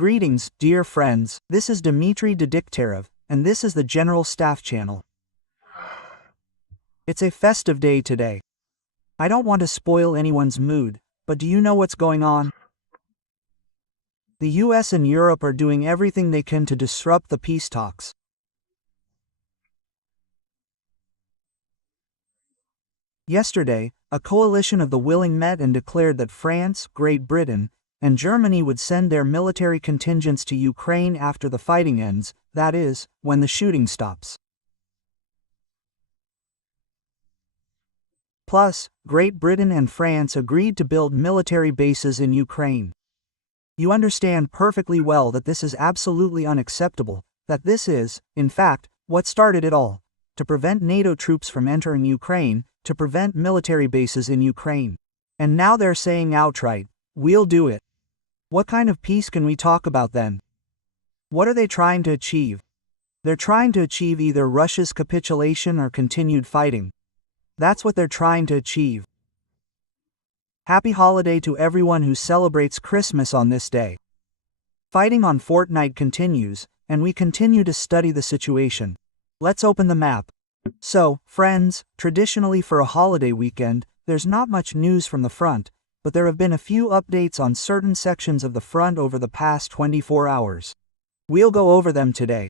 Greetings, dear friends, this is Dmitry Dedikterev, and this is the General Staff channel. It's a festive day today. I don't want to spoil anyone's mood, but do you know what's going on? The US and Europe are doing everything they can to disrupt the peace talks. Yesterday, a coalition of the willing met and declared that France, Great Britain, and Germany would send their military contingents to Ukraine after the fighting ends, that is, when the shooting stops. Plus, Great Britain and France agreed to build military bases in Ukraine. You understand perfectly well that this is absolutely unacceptable, that this is, in fact, what started it all, to prevent NATO troops from entering Ukraine, to prevent military bases in Ukraine. And now they're saying outright, we'll do it. What kind of peace can we talk about then? What are they trying to achieve? They're trying to achieve either Russia's capitulation or continued fighting. That's what they're trying to achieve. Happy holiday to everyone who celebrates Christmas on this day. Fighting on Fortnite continues, and we continue to study the situation. Let's open the map. So, friends, traditionally for a holiday weekend, there's not much news from the front, but there have been a few updates on certain sections of the front over the past 24 hours. We'll go over them today.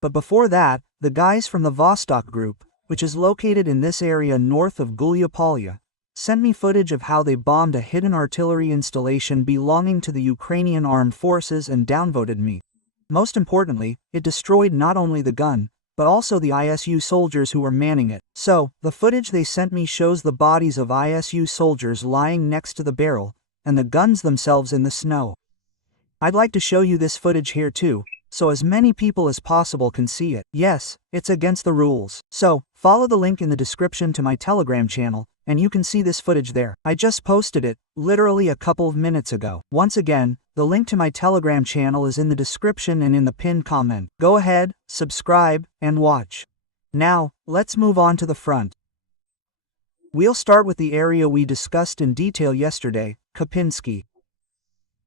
But before that, the guys from the Vostok group, which is located in this area north of Gulyapolya, sent me footage of how they bombed a hidden artillery installation belonging to the Ukrainian Armed Forces and downvoted me. Most importantly, it destroyed not only the gun, but also the ISU soldiers who were manning it. So, the footage they sent me shows the bodies of ISU soldiers lying next to the barrel, and the guns themselves in the snow. I'd like to show you this footage here too, so as many people as possible can see it. Yes, it's against the rules. So, follow the link in the description to my Telegram channel, and you can see this footage there. I just posted it, literally a couple of minutes ago. Once again, the link to my Telegram channel is in the description and in the pinned comment. Go ahead, subscribe, and watch. Now, let's move on to the front. We'll start with the area we discussed in detail yesterday, Kupiansk.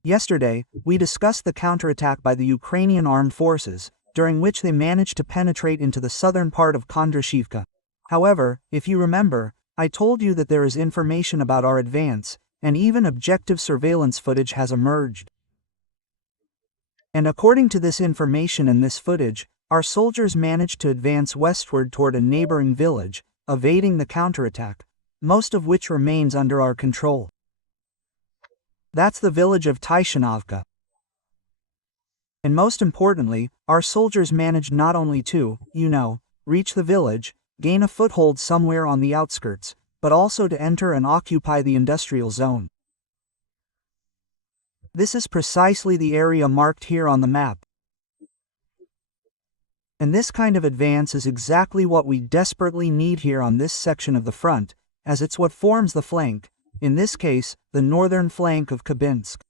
Yesterday, we discussed the counterattack by the Ukrainian Armed Forces, during which they managed to penetrate into the southern part of Kondrashivka. However, if you remember, I told you that there is information about our advance, and even objective surveillance footage has emerged. And according to this information and this footage, our soldiers managed to advance westward toward a neighboring village, evading the counterattack, most of which remains under our control. That's the village of Tyshanovka. And most importantly, our soldiers managed not only to, reach the village, gain a foothold somewhere on the outskirts, but also to enter and occupy the industrial zone. This is precisely the area marked here on the map. And this kind of advance is exactly what we desperately need here on this section of the front, as it's what forms the flank, in this case, the northern flank of Kupiansk.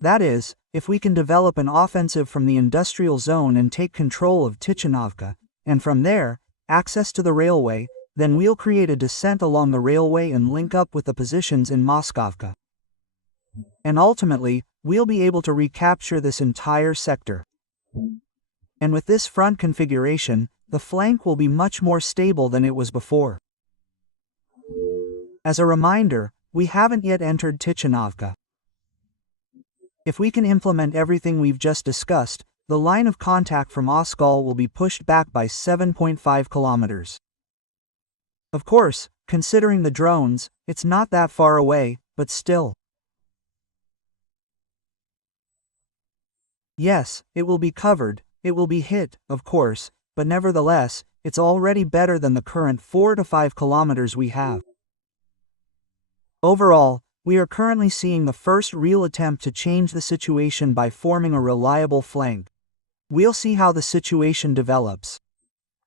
That is, if we can develop an offensive from the industrial zone and take control of Tichanovka, and from there, access to the railway, then we'll create a descent along the railway and link up with the positions in Moskovka. And ultimately, we'll be able to recapture this entire sector. And with this front configuration, the flank will be much more stable than it was before. As a reminder, we haven't yet entered Tichanovka. If we can implement everything we've just discussed, the line of contact from Oskol will be pushed back by 7.5 kilometers. Of course, considering the drones, it's not that far away, but still. Yes, it will be covered, it will be hit, of course, but nevertheless, it's already better than the current 4 to 5 kilometers we have. Overall, we are currently seeing the first real attempt to change the situation by forming a reliable flank. We'll see how the situation develops.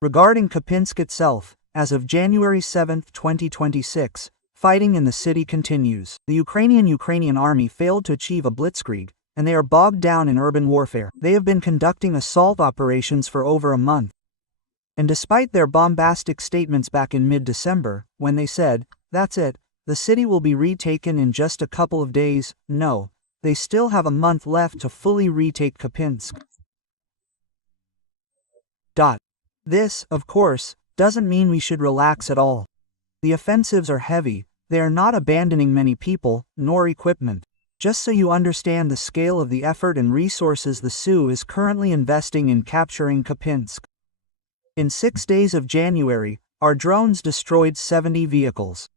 Regarding Kupiansk itself, as of January 7, 2026, fighting in the city continues. The Ukrainian army failed to achieve a blitzkrieg, and they are bogged down in urban warfare. They have been conducting assault operations for over a month. And despite their bombastic statements back in mid-December, when they said, "That's it, the city will be retaken in just a couple of days," no, they still have a month left to fully retake Kapinsk. This, of course, doesn't mean we should relax at all. The offensives are heavy, they are not abandoning many people, nor equipment. Just so you understand the scale of the effort and resources the Sioux is currently investing in capturing Kapinsk. In 6 days of January, our drones destroyed 70 vehicles.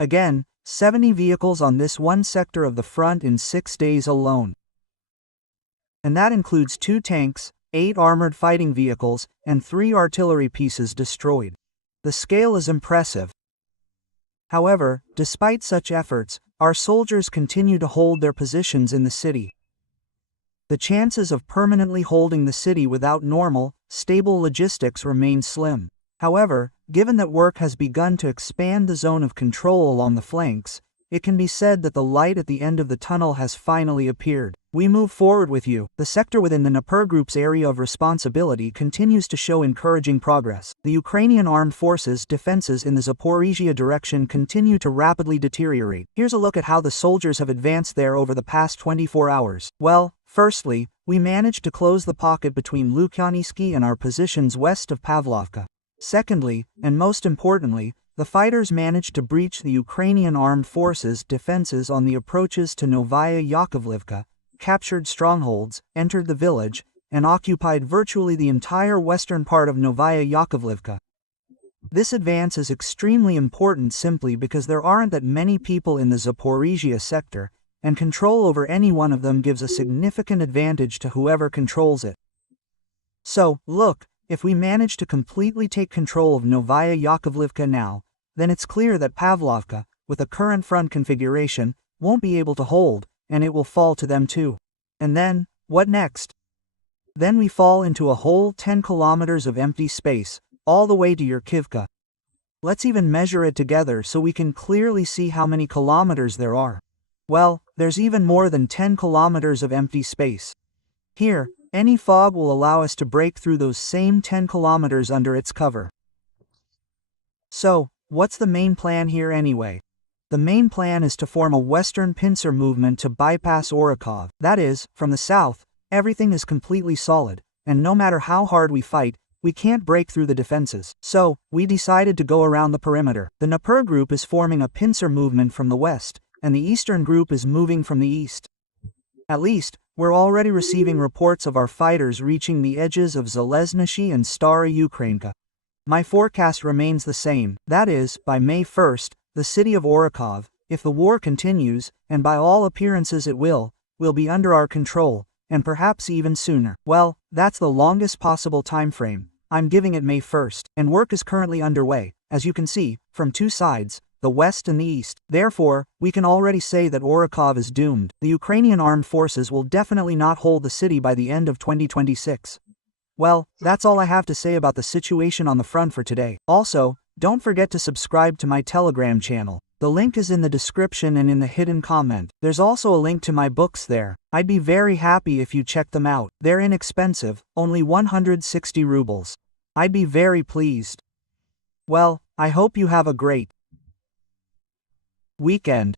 Again, 70 vehicles on this one sector of the front in 6 days alone. And that includes 2 tanks, 8 armored fighting vehicles, and 3 artillery pieces destroyed. The scale is impressive. However, despite such efforts, our soldiers continue to hold their positions in the city. The chances of permanently holding the city without normal, stable logistics remain slim. However, given that work has begun to expand the zone of control along the flanks, it can be said that the light at the end of the tunnel has finally appeared. We move forward with you. The sector within the DNEPR Group's area of responsibility continues to show encouraging progress. The Ukrainian Armed Forces defenses in the Zaporizhzhia direction continue to rapidly deteriorate. Here's a look at how the soldiers have advanced there over the past 24 hours. Well, firstly, we managed to close the pocket between Lukyanivsky and our positions west of Pavlovka. Secondly, and most importantly, the fighters managed to breach the Ukrainian Armed Forces defenses on the approaches to Novaya Yakovlivka, captured strongholds, entered the village, and occupied virtually the entire western part of Novaya Yakovlivka. This advance is extremely important simply because there aren't that many people in the Zaporizhzhia sector, and control over any one of them gives a significant advantage to whoever controls it. So, look, if we manage to completely take control of Novaya Yakovlivka now, then it's clear that Pavlovka, with the current front configuration, won't be able to hold, and it will fall to them too. And then, what next? Then we fall into a whole 10 kilometers of empty space, all the way to Yurkivka. Let's even measure it together so we can clearly see how many kilometers there are. Well, there's even more than 10 kilometers of empty space. Here, any fog will allow us to break through those same 10 kilometers under its cover. So, what's the main plan here anyway? The main plan is to form a western pincer movement to bypass Orechov. That is, from the south, everything is completely solid, and no matter how hard we fight, we can't break through the defenses. So, we decided to go around the perimeter. The DNEPR Group is forming a pincer movement from the west, and the Eastern Group is moving from the east. At least, we're already receiving reports of our fighters reaching the edges of Zalezhnyshy and Stara Ukrainka. My forecast remains the same, that is, by May 1st, the city of Orechov, if the war continues, and by all appearances it will be under our control, and perhaps even sooner. Well, that's the longest possible time frame. I'm giving it May 1st, and work is currently underway, as you can see, from 2 sides, the west and the east. Therefore, we can already say that Orechov is doomed. The Ukrainian Armed Forces will definitely not hold the city by the end of 2026. Well, that's all I have to say about the situation on the front for today. Also, don't forget to subscribe to my Telegram channel. The link is in the description and in the hidden comment. There's also a link to my books there. I'd be very happy if you check them out. They're inexpensive, only 160 rubles. I'd be very pleased. Well, I hope you have a great weekend.